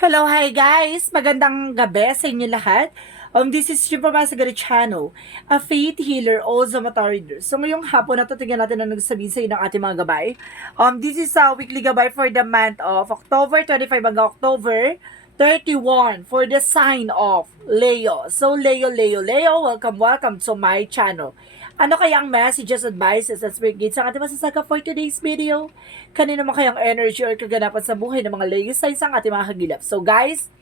Hello, hi guys! Magandang gabi sa inyo lahat. This is Shivamasa Gariciano, a faith healer, also tarot reader. So ngayong hapon na tingnan natin ang nagsasabihin sa inyo ng ating mga gabay. This is a weekly gabay for the month of October 25 hanggang October 31 for the sign of Leo. So Leo, welcome to my channel. Ano kaya ang messages, advices, at spirit guides ang ating masasaka for today's video? Kanino mo kayang energy or kaganapan sa buhay ng mga Leo signs ang ating mga kagilap? So guys,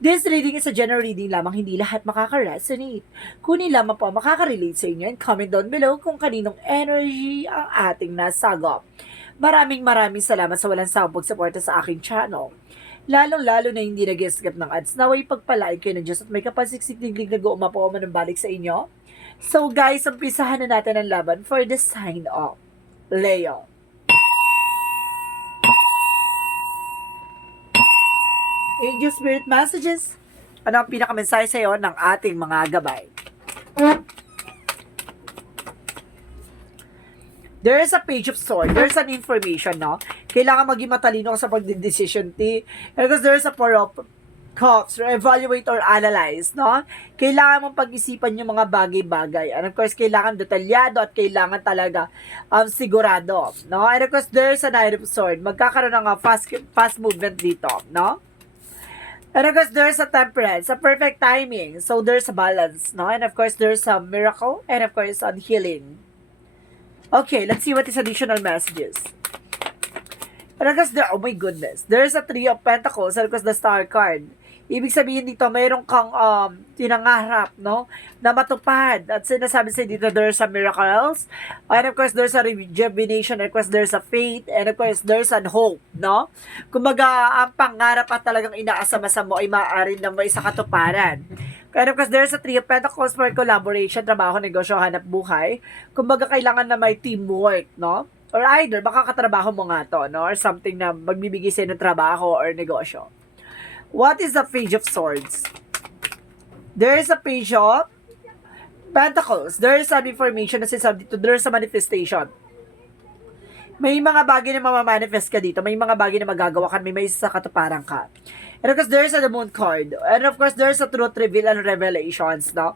this reading is a general reading lamang, hindi lahat makaka-resonate. Kunin lamang po makaka-relate sa inyo and comment down below kung kaninong energy ang ating nasagop. Maraming salamat sa walang sawang pagsuporta sa aking channel. Lalong-lalo na hindi nag-skip ng ads. Naway pagpalain kayo ng Diyos at may kapasiksik-diglig na guumapo o manumbalik sa inyo. So guys, umpisahan na natin ang laban for the sign of Leo. Angel Spirit Messages, ano ang pinakamensahe sa iyo ng ating mga gabay? There is a page of swords. There's an information, no? Kailangan maging matalino ka sa pagdedesisyon, because there's a four of cups, evaluate or analyze, no? Kailangan mong pag-isipan yung mga bagay-bagay. And of course, kailangan detalyado at kailangan talaga sigurado, no? And of course, there's a Knight of Swords. Magkakaroon ng fast movement dito, no? And of course, there's a temperance, a perfect timing. So, there's a balance, no? And of course, there's a miracle, and of course, on healing. Okay, let's see what is additional messages. And of course, oh my goodness, there's a Three of Pentacles, and of course, the Star card. Ibig sabihin dito, mayroon kang tinangarap, no? Na matupad. At sinasabi sa dito, there's a miracles. And of course, there's a rejuvenation. And of course, there's a faith. And of course, there's a hope, no? Kumbaga, ang pangarap at talagang inaasama mo ay maaari na may sa katuparan. And of course, there's a Three of Pentacles for collaboration, trabaho, negosyo, hanap buhay. Kumbaga, kailangan na may teamwork, no? Or either, baka katrabaho mo nga to, no? Or something na magbibigay sa'yo ng trabaho or negosyo. What is the Page of Swords? There is a Page of Pentacles. There is an information na sinasabi dito. There is a manifestation. May mga bagay na mamamanifest ka dito. May mga bagay na magagawa ka. May sa katuparan ka. And of course, there is a The Moon card. And of course, there is a truth reveal and revelations, no?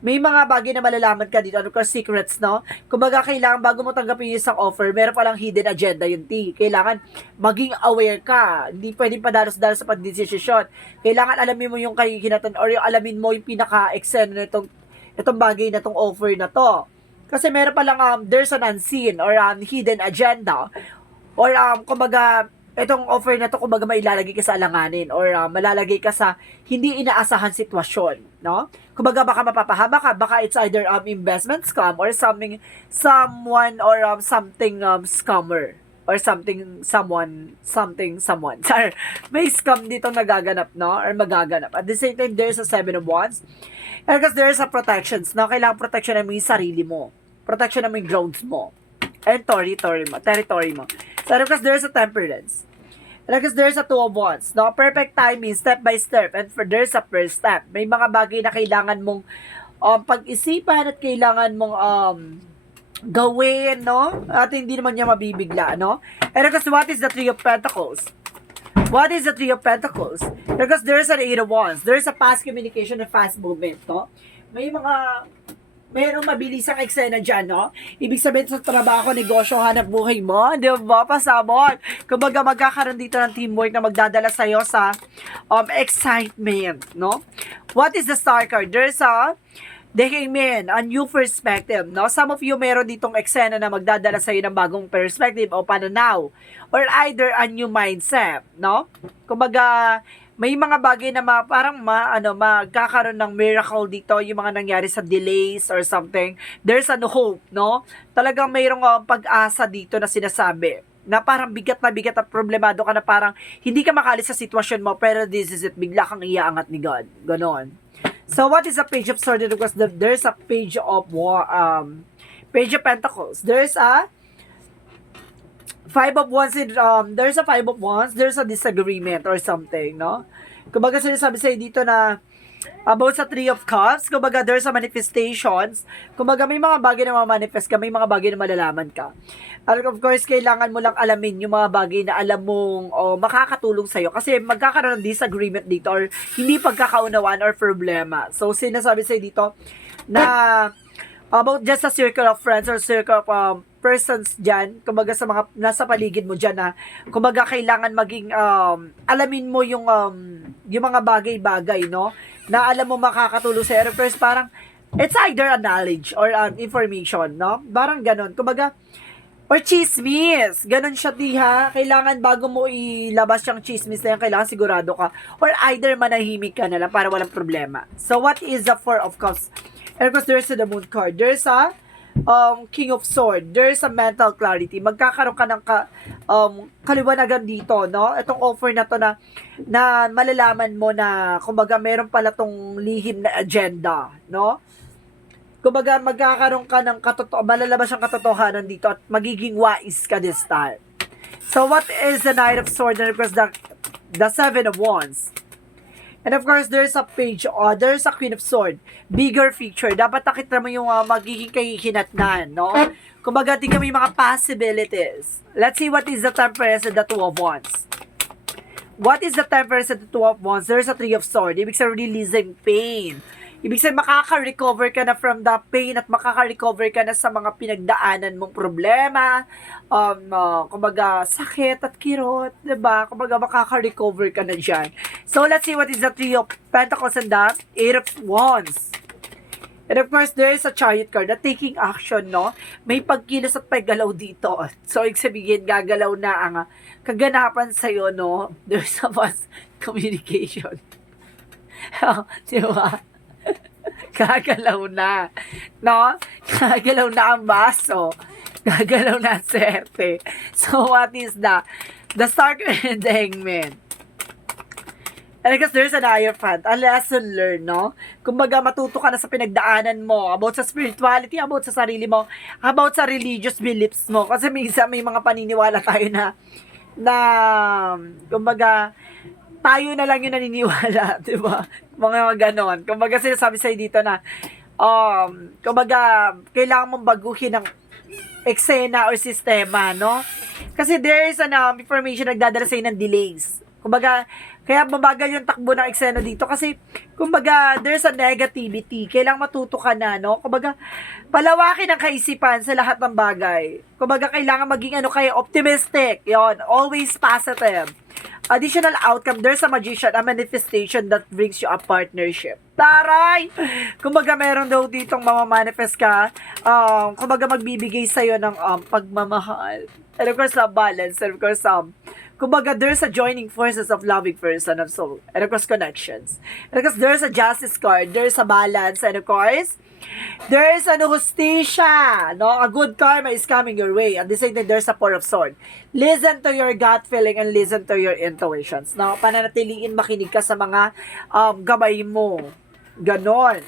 May mga bagay na malalaman ka dito. Ano ka, secrets, no? Kumbaga, kailangan bago mo tanggapin yung isang offer, meron palang hidden agenda yun, Kailangan maging aware ka. Hindi pwedeng padalos-dalos sa pagdesisyon. Kailangan alamin mo yung kahihinatan or yung alamin mo yung pinaka-eksena na itong bagay na itong offer na to. Kasi meron palang, there's an unseen or hidden agenda. Or, kumbaga, itong offer na to, kumbaga mailalagay ka sa alanganin or malalagay ka sa hindi inaasahan sitwasyon, no? Kumbaga baka mapapahama ka, baka it's either investment scam or someone or something scammer or someone. Sorry, may scam dito nagaganap, no? Or magaganap. At the same time, there's a Seven of Wands. And because there's a protections, no? Kailangan protection mo yung sarili mo. Protection mo yung grounds mo. And territory mo. So, because there's a temperance. Because there's a Two of Wands. No? Perfect timing, step by step. And there's a first step. May mga bagay na kailangan mong pag-isipan at kailangan mong gawin, no? At hindi naman niya mabibigla, no? And because what is the Three of Pentacles? What is the Three of Pentacles? Because there's an Eight of Wands. There's a fast communication and fast movement, no? Mayroong mabilisang eksena dyan, no? Ibig sabihin sa trabaho, negosyo, hanap buhay mo, di ba? Pasabot. Kumbaga, magkakaroon dito ng teamwork na magdadala sa'yo sa excitement, no? What is the Star card? There's a The Hangman, a new perspective, no? Some of you meron ditong eksena na magdadala sa'yo ng bagong perspective o pananaw. Or either a new mindset, no? Kumbaga, may mga bagay na magkakaroon ng miracle dito, yung mga nangyari sa delays or something. There's a hope, no? Talagang mayroong pag-asa dito na sinasabi na parang bigat at problemado ka na parang hindi ka makalis sa sitwasyon mo, pero this is it, bigla kang iaangat ni God. Ganon. So, what is a Page of Swords? Because there's a Page of Page of Pentacles. There's a Five of Wands, there's a Five of Wands, there's a disagreement or something, no? Kumbaga sinasabi sa'yo dito na about sa Three of Cups, kumbaga there's a manifestations, kumbaga may mga bagay na ma-manifest ka, may mga bagay na malalaman ka. At of course, kailangan mo lang alamin yung mga bagay na alam mong makakatulong sa'yo kasi magkakaroon ng disagreement dito or hindi pagkakaunawaan or problema. So, sinasabi sa'yo dito na about just a circle of friends or circle of persons dyan, kumbaga sa mga nasa paligid mo dyan na, kumbaga kailangan maging, alamin mo yung mga bagay-bagay, no? Na alam mo makakatulong sa iyo. First, parang, it's either a knowledge or information, no? Parang ganon. Kumbaga, or chismis. Ganon siya, diha. Kailangan bago mo ilabas yung chismis na yan, kailangan sigurado ka. Or either manahimik ka na lang para walang problema. So, what is the Four of Cups? And of course, there's the Moon card. There's a King of Swords. There's a mental clarity. Magkakaroon ka ng kaliwanagan dito, no? Itong offer na to na malalaman mo na, kumbaga, meron pala tong lihim na agenda, no? Kumbaga, magkakaroon ka ng malalabas ang katotohanan dito at magiging wise ka this time. So, what is the Knight of Swords? And of course, the Seven of Wands. And of course, there's a page, there's a Queen of Swords. Bigger picture. Dapat nakita mo yung magiging kahihinatnan, no? Kumbaga, tingnan mo yung mga possibilities. Let's see what is the Temperance and the Two of Wands. What is the Temperance and the Two of Wands? There's a Three of Swords. Ibig sabihin, releasing pain. Ibig sabihin, makaka-recover ka na from the pain at makaka-recover ka na sa mga pinagdaanan mong problema, kumbaga, sakit at kirot, diba? Kumbaga, makaka-recover ka na dyan. So, let's see what is the Three of Pentacles and the Eight of Wands. And of course, there is a Chariot card na taking action, no? May pagkilos at paggalaw dito. So, ibig sabihin, gagalaw na ang kaganapan sa'yo, no? There's a mass communication. Diba? Gagalaw na. No? Gagalaw na ang baso. Gagalaw na ang serte. So, what is the Star and the Hangman? And because there's an Hierophant, a lesson learned, no? Kumbaga, matuto ka na sa pinagdaanan mo, about sa spirituality, about sa sarili mo, about sa religious beliefs mo. Kasi minsan may mga paniniwala tayo na kumbaga, tayo na lang yung naniniwala, di ba? Mga ganon. Kumbaga, sinasabi sa'yo dito na, kumbaga, kailangan mong baguhin ang eksena or sistema, no? Kasi there is an information nagdadala sa'yo ng delays. Kumbaga, kaya mabagal yung takbo ng eksena dito kasi, kumbaga, there's a negativity. Kailangan matuto ka na, no? Kumbaga, palawakin ang kaisipan sa lahat ng bagay. Kumbaga, kailangan maging kayo, optimistic. Yon, always positive. Additional outcome, there's a magician, a manifestation that brings you a partnership. Taray! Kumbaga, meron daw ditong mamamanifest ka, kumbaga, magbibigay sa'yo ng pagmamahal. And of course, balance. And of course, kumbaga, there's a joining forces of loving person of soul. And of course, connections. And of course, there's a justice card. There's a balance. And of course, there's a hustisya. No? A good karma is coming your way. At the same time, there's a Four of Swords. Listen to your gut feeling and listen to your intuitions. No? Pananatiliin makinig ka sa mga gabay mo. Ganon.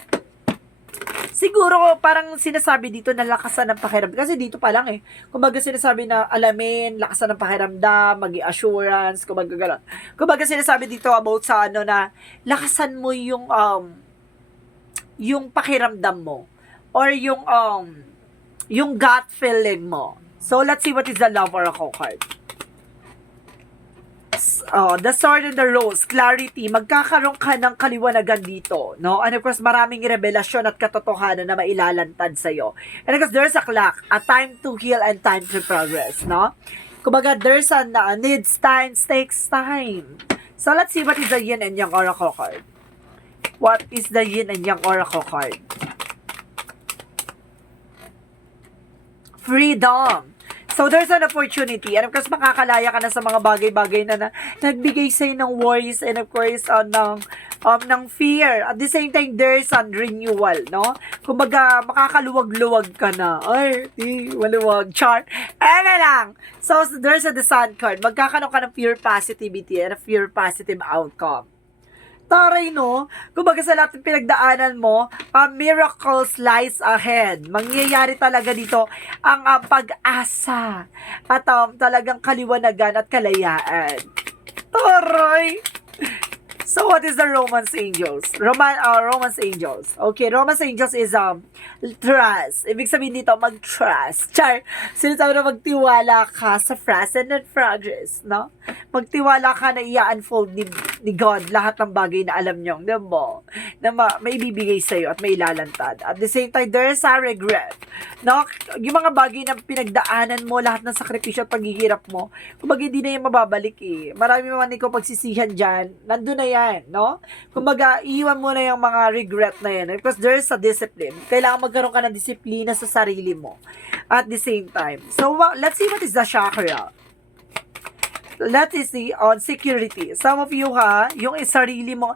Siguro, parang sinasabi dito na lakasan ng pakiramdam. Kasi dito pa lang Kumbaga sinasabi na alamin, lakasan ng pakiramdam, maging assurance, kumbaga gano'n. Kumbaga sinasabi dito about sa na lakasan mo yung pakiramdam mo. Or yung gut feeling mo. So, let's see what is the Love Oracle card. The Sword and the Rose, clarity, magkakaroon ka ng kaliwanagan dito, no? And of course, maraming revelasyon at katotohanan na mailalantad sa'yo. And of course, there's a clock, a time to heal and time to progress, no? Kumbaga, there's a needs time, takes time. So, let's see what is the Yin and Yang Oracle card. What is the Yin and Yang Oracle card? Freedom. So, there's an opportunity. And of course, makakalaya ka na sa mga bagay-bagay na nagbigay sa'yo ng worries and of course, ng fear. At the same time, there's a renewal, no? Kumbaga, makakaluwag-luwag ka na. Ay, waluwag. Chart. Lang. So, there's the Sun card. Magkakaroon ka ng pure positivity and a pure positive outcome. Taray, no? Kumbaga sa lahat ng pinagdaanan mo, miracles lies ahead. Mangyayari talaga dito ang pag-asa at talagang kaliwanagan at kalayaan. Taray! So what is the romance angels? Romance angels. Okay, romance angels is trust. Ibig sabihin dito mag-trust. Char, sinasabi na magtiwala ka sa fast and then progress, no? Magtiwala ka na i-unfold ni God lahat ng bagay na alam niyo, di ba? Na may bibigay sa iyo at may ilalantad. At the same time, there is a regret. No? Yung mga bagay na pinagdaanan mo, lahat ng sakripisyo at paghihirap mo, kumbaga hindi na yung mababalik eh. Marami naman ikaw pagsisihan dyan, nandun na yan, no? Kumbaga, iiwan mo na yung mga regret na yan. Because there's a discipline. Kailangan magkaroon ka ng disiplina sa sarili mo. At the same time. So, let's see what is the chakra. Let's see on security. Some of you yung sarili mo,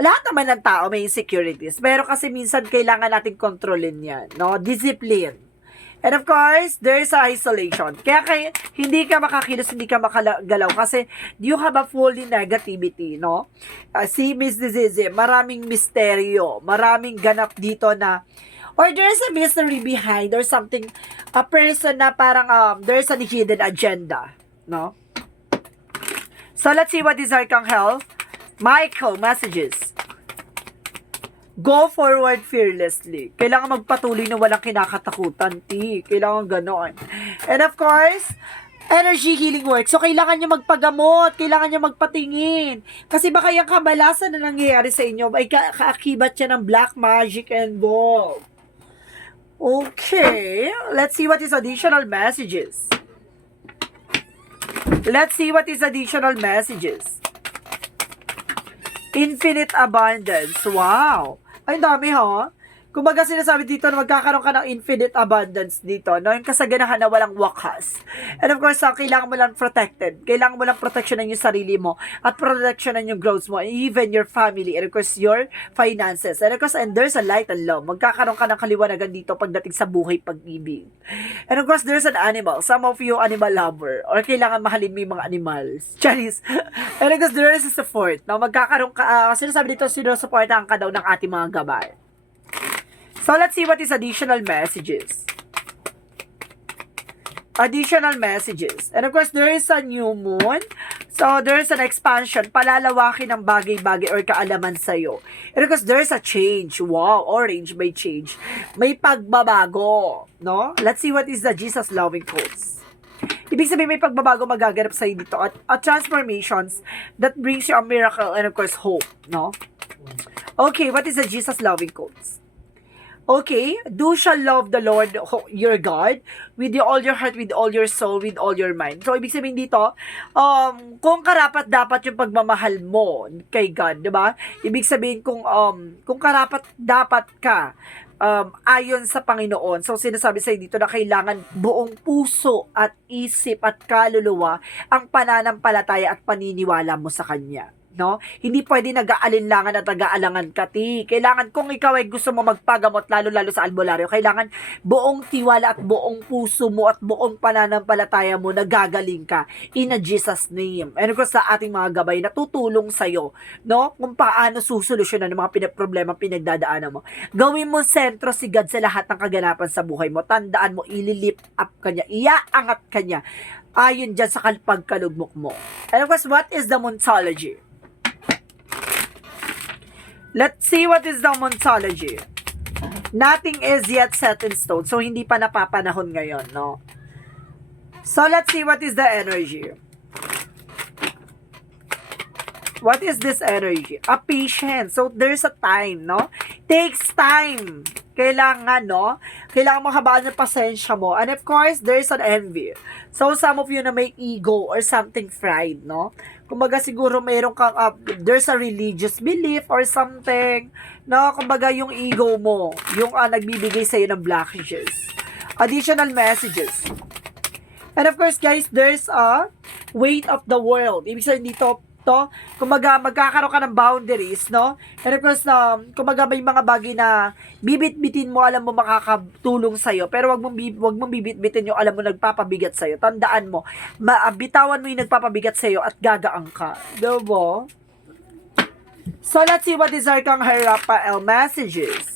lahat naman ng tao may insecurities. Pero kasi minsan kailangan natin kontrolin yan, no? Discipline. And of course, there is isolation. Kaya hindi ka makakilos, hindi ka makagalaw kasi you have a fully negativity, no? Si Miss Dizizi, maraming misteryo, maraming ganap dito na or there's a mystery behind or something, a person na parang there's a hidden agenda, no? So let's see what is Archangel Michael messages. Go forward fearlessly. Kailangan magpatuloy na walang kinakatakutan, Kailangan ganon. And of course, energy healing work. So, kailangan nyo magpagamot. Kailangan nyo magpatingin. Kasi baka yung kabalasan na nangyayari sa inyo ay kaakibat siya ng black magic and gold. Okay. Let's see what is additional messages. Let's see what is additional messages. Infinite abundance. Wow. Ay, dami Kumbaga sinasabi dito na magkakaroon ka ng infinite abundance dito, no? Yung kasaganahan na walang wakas. And of course, kailangan mo lang protected. Kailangan mo lang proteksyonan yung sarili mo at proteksyonan yung growth mo, even your family, and of course, your finances. And of course, and there's a light and love. Magkakaroon ka ng kaliwanagan dito pagdating sa buhay pag-ibig. And of course, there's an animal. Some of you animal lover or kailangan mahalin mo yung mga animals. Charis. And of course, there is a support. No? Magkakaroon ka, sinasabi dito, sinusuportahan ka daw ng ating mga gabay. So, let's see what is additional messages. Additional messages. And of course, there is a new moon. So, there is an expansion. Palalawakin ng bagay-bagay or kaalaman sa'yo. And of course, there is a change. Wow, orange may change. May pagbabago. No? Let's see what is the Jesus loving quotes. Ibig sabihin, may pagbabago magaganap sa'yo dito. At transformations that brings you a miracle and of course, hope. No? Okay, what is the Jesus loving quotes? Okay, do shall love the Lord your God with all your heart, with all your soul, with all your mind. So, ibig sabihin dito, kung karapat-dapat yung pagmamahal mo kay God, di ba? Ibig sabihin kung karapat-dapat ka ayon sa Panginoon. So, sinasabi sa'yo dito na kailangan buong puso at isip at kaluluwa ang pananampalataya at paniniwala mo sa Kanya. No? Hindi pwede nag-aalinlangan at nag-aalangan ka, Kailangan kung ikaw ay gusto mo magpagamot, lalo-lalo sa albularyo, kailangan buong tiwala at buong puso mo at buong pananampalataya mo na gagaling ka in a Jesus name. And of course, sa ating mga gabay na tutulong sa'yo, no? Kung paano susolusyonan ng mga problema pinagdadaanan mo. Gawin mo sentro si God sa lahat ng kaganapan sa buhay mo. Tandaan mo, ililift up Kanya, iaangat Kanya ayon dyan sa pagkalugmok mo. And of course, what is the Moontology? Let's see what is the Moontology. Nothing is yet set in stone. So, hindi pa napapanahon ngayon, no? So, let's see what is the energy. What is this energy? A patience. So, there's a time, no? Takes time. Kailangan, no? Kailangan mo habaan ng pasensya mo. And of course, there's an envy. So, some of you na may ego or something pride, no? Kumbaga siguro mayroon kang, there's a religious belief or something, no? Kumbaga yung ego mo, yung nagbibigay sa'yo ng blockages. Additional messages. And of course, guys, there's a weight of the world. Ibig sabihin dito, kumbaga magkakaroon ka ng boundaries, no? And of course, kumbaga may mga bagay na bibit-bitin mo, alam mo makakatulong sa'yo, pero wag mong bibit-bitin yung alam mo nagpapabigat sa'yo. Tandaan mo, bitawan mo yung nagpapabigat sa'yo at gagaang ka. Diba? So, let's see what is Archangel Raphael messages.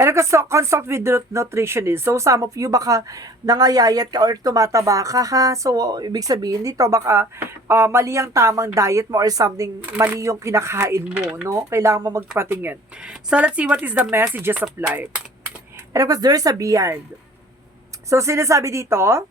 And consult with the nutritionist. So, some of you baka nangayayat ka or tumataba ka, ha? So, ibig sabihin dito, baka mali ang tamang diet mo or something, mali yung kinakain mo, no? Kailangan mo magpatingin. So, let's see what is the messages of life. And of course, there's a beyond. So, sinasabi dito,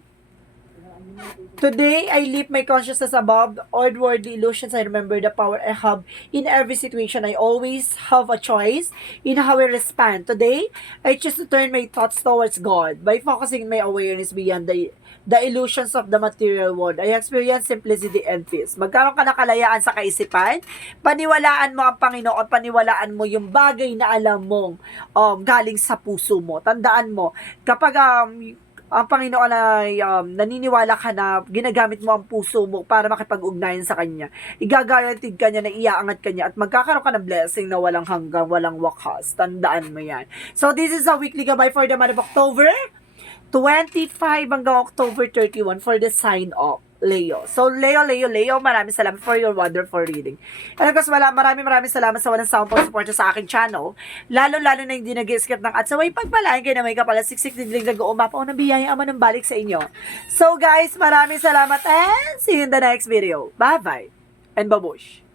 today, I lift my consciousness above all worldly illusions. I remember the power I have in every situation. I always have a choice in how I respond. Today, I choose to turn my thoughts towards God by focusing my awareness beyond the illusions of the material world. I experience simplicity and peace. Magkaroon ka ng kalayaan sa kaisipan, paniwalaan mo ang Panginoon, paniwalaan mo yung bagay na alam mong galing sa puso mo. Tandaan mo, kapag ang Panginoon ay naniniwala ka na ginagamit mo ang puso mo para makipag-ugnayan sa Kanya, igagarantig ka niya na iaangat ka niya at magkakaroon ka ng blessing na walang hanggang, walang wakas. Tandaan mo yan. So, this is a weekly gabay for the month of October 25 hanggang October 31 for the sign of Leo. So, Leo, maraming salamat for your wonderful reading. And of course, maraming salamat sa walang sound support sa aking channel. Lalo-lalo na hindi nag-skip ng ads. So, may pagpalaan kayo na may kapala siksik digling nag-uumapaw ng biyaya ama ng balik sa inyo. So, guys, maraming salamat and see you in the next video. Bye-bye and babush!